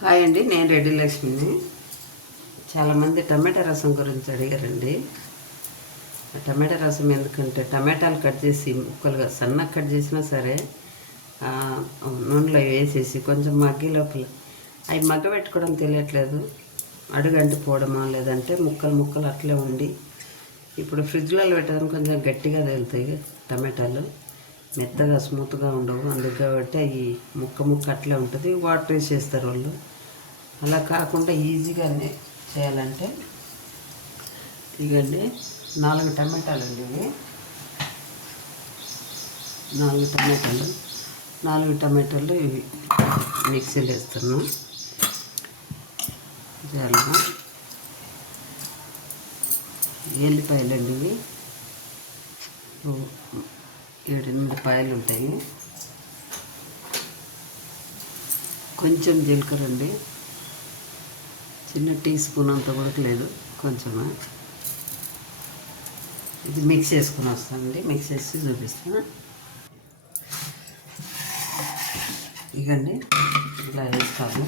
Hi అండి, నేను రెడ్డి లక్ష్మిని. చాలామంది టమాటా రసం గురించి అడిగారండి. టమాటా రసం ఎందుకంటే టమాటాలు కట్ చేసి ముక్కలుగా సన్నగా కట్ చేసినా సరే నూనెలో వేసేసి కొంచెం మగ్గి లోపల అవి మగ్గ పెట్టుకోవడం తెలియట్లేదు, అడుగంటి పోవడమా లేదంటే ముక్కలు ముక్కలు అట్లే ఉండి ఇప్పుడు ఫ్రిడ్జ్లలో పెట్టడం కొంచెం గట్టిగా తేలుతాయి. టమాటాలు మెత్తగా స్మూత్గా ఉండవు, అందుకు కాబట్టి అవి ముక్క ముక్క అట్లే ఉంటుంది. వాటర్ వేసేస్తారు వాళ్ళు. అలా కాకుండా ఈజీగానే చేయాలంటే ఇవ్వండి 4 టమాటాలు అండి. ఇవి 4 టమాటాలు ఇవి మిక్సీలో వేస్తున్నాం. చాలా ఎల్లిపాయలు అండి, ఇవి 7-8 పాయలు ఉంటాయి. కొంచెం జీలకర్ర అండి, చిన్న టీ స్పూన్ అంత కూడా లేదు, కొంచెమా. ఇది మిక్స్ చేసుకుని వస్తానండి, మిక్స్ చేసి చూపిస్తాను. ఇకండి ఇలా వేస్తాము.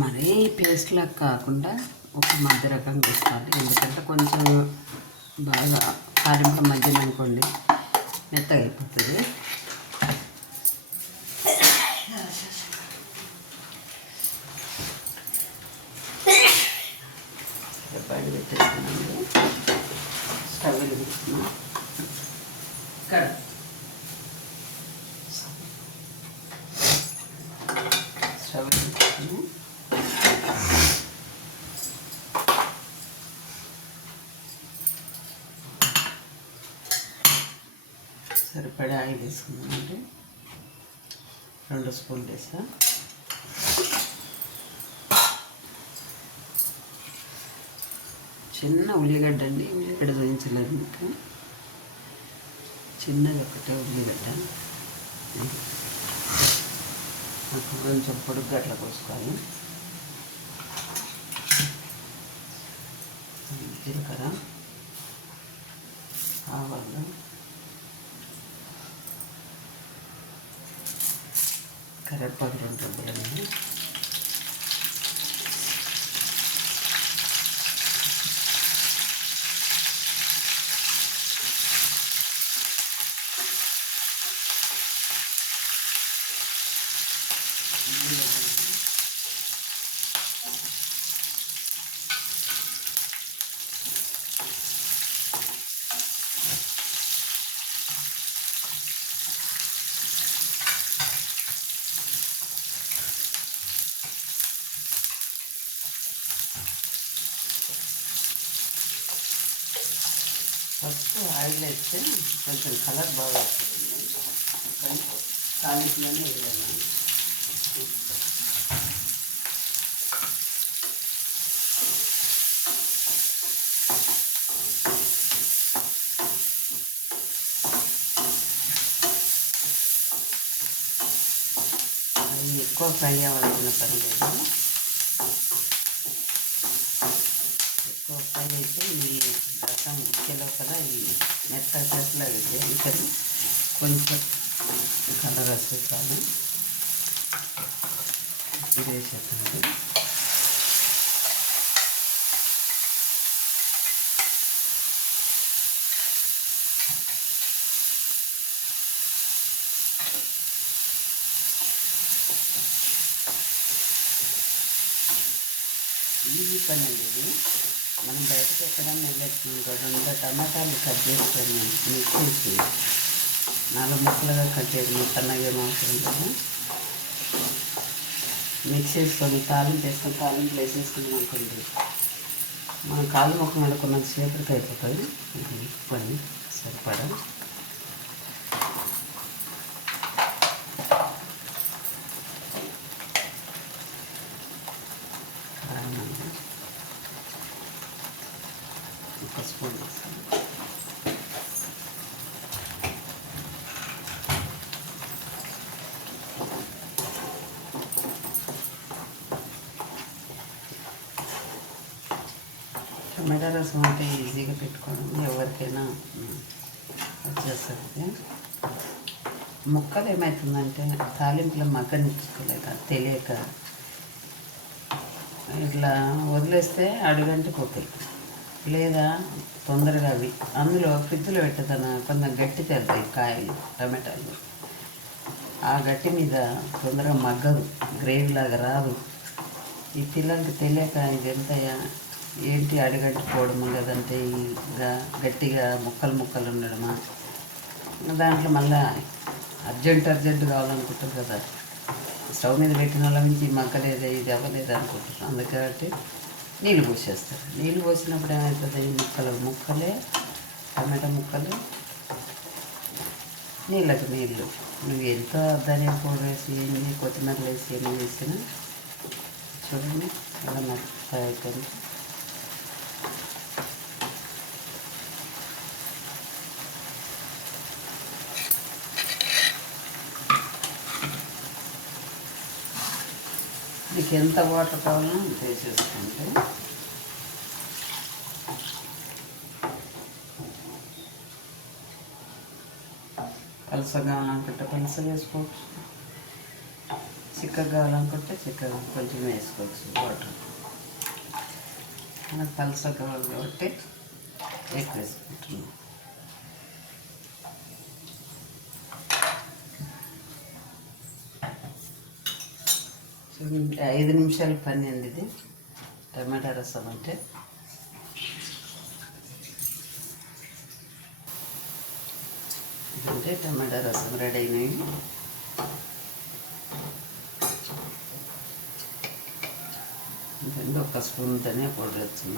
మరీ పేస్ట్లా కాకుండా ఒక మధ్య రకంగా వేసుకోవాలి. ఎందుకంటే కొంచెం బాగా కారింపు మధ్యలో అనుకోండి మెత్తగా అయిపోతుంది. బయట పెట్టేస్తున్నాను, స్టవ్ వెలిగిస్తున్నాను. ఇక్కడ స్టవ్ వెలిగిస్తున్నాను. సరిపడా ఆయిల్ వేసుకున్నామండి, 2 స్పూన్లు వేసా. చిన్న ఉల్లిగడ్డ అండి, ఉల్లిగడ్డ వేయించలేదు మీకు, చిన్నది ఒకటే ఉల్లిగడ్డ. కొంచెం పొడుగ్గా అట్లా కోసుకోవాలి. జీలకర్ర, ఆవాలు, కరివేపాకు 2 రెబ్బలండి, ఫస్ట్ ఆయిల్ వేస్తే కొంచెం కలర్ బాగా వస్తుంది. తాలింపులోనే వేయాలి. అవి ఎక్కువ ఫ్రై అవ్వాల్సిన పని లేదు, ఎక్కువ ఫ్రై అయితే ఈ రసం ఉడికే లోపల ఈ మెత్తగా చేతులు అయితే ఇక్కడ కొంచెం కలర్ వస్తుంది. చాలు, ఇది వేసేస్తుంది. ఈజీ పని అండి ఇది. మనం బయటకు ఎక్కడన్నా వెళ్ళొచ్చు, 2 టమాటాలు కట్ చేసుకొని మిక్సీ 4 ముక్కలుగా కట్ చేయడం సన్నగా అవసరం కదా. మిక్స్ చేసుకొని తాలింపు వేసుకొని తాలింపులు వేసేసుకున్నాం అనుకోండి, మనం కాలు ముఖం వండుకున్నంత సేపటికి అయిపోతుంది. పని సరిపడా ఒక స్పూన్ వేస్తాను. టమాటా రసం అంటే ఈజీగా పెట్టుకోవడం ఎవరికైనా వచ్చేస్తుంది. ముక్కలు ఏమవుతుందంటే తాలింపులో మగ్గనిచ్చుకోలేక తెలియక ఇట్లా వదిలేస్తే అడుగంటి పోతాయి, లేదా తొందరగా అవి అందులో ఫ్రిడ్జ్లో పెట్టదన కొంచెం గట్టి తెరుతాయి కాయలు టమాటాలు. ఆ గట్టి మీద తొందరగా మగ్గదు, గ్రేవీ లాగా రాదు. ఈ పిల్లలకి తెలియక ఇది ఎంతయ్యా ఏంటి అడుగంటిపోవడము, లేదంటే ఇంకా గట్టిగా ముక్కలు ఉండడమా, దాంట్లో మళ్ళీ అర్జెంట్ కావాలనుకుంటారు కదా, స్టవ్ మీద పెట్టిన వాళ్ళ నుంచి మగ్గలేదే ఇది అవ్వలేదు అనుకుంటారు. అందుకని నీళ్ళు పోసేస్తారు. నీళ్ళు పోసినప్పుడు ఏమవుతుంది, ముక్కలే టమాటా ముక్కలు నీళ్ళకు నీళ్ళు. నువ్వు ఎంత ధనియా పౌడర్ వేసి ఎన్ని కొత్తిమీర వేసి ఎన్ని వేసినా చూడండి అలా మెత్తగా అయిపోయింది. మీకు ఎంత వాటర్ కావాలో అంత వేసేసుకుంటే పలుసగా కావాలనుకుంటే పలుసగా వేసుకోవచ్చు, చిక్కగా కావాలనుకుంటే చిక్కగా కొంచెం వేసుకోవచ్చు వాటర్. నాకు పలుసగా కావాలి కాబట్టి ఎక్కువ వేసుకుంటున్నాను. 5 నిమిషాలు పని అండి ఇది టమాటా రసం అంటే. ఇదంటే టమాటా రసం రెడీ అయినాయి. ఇదంటే 1 స్పూన్ ధనియా పౌడర్ వచ్చిన.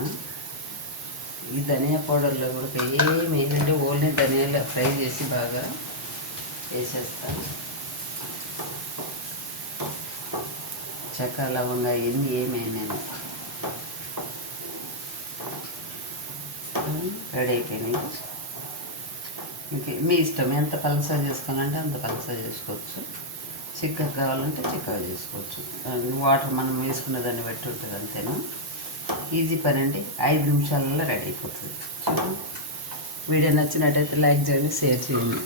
ఈ ధనియా పౌడర్లో కూడా ఏమి ఏంటంటే ఓన్లీ ధనియాలు ఫ్రై చేసి బాగా వేసేస్తాను. చెక్క లవంగా ఎన్ని ఏమైనా రెడీ అయిపోయినాయి. మీ ఇష్టం ఎంత పలసా చేసుకోవాలంటే అంత పలసా చేసుకోవచ్చు, చిక్కగా కావాలంటే చిక్కగా చేసుకోవచ్చు. వాటర్ మనం వేసుకున్న దాన్ని బట్టి ఉంటుంది, అంతేనా. ఈజీ పని అండి, 5 నిమిషాలలో రెడీ అయిపోతుంది. వీడియో నచ్చినట్టయితే లైక్ చేయండి, షేర్ చేయండి.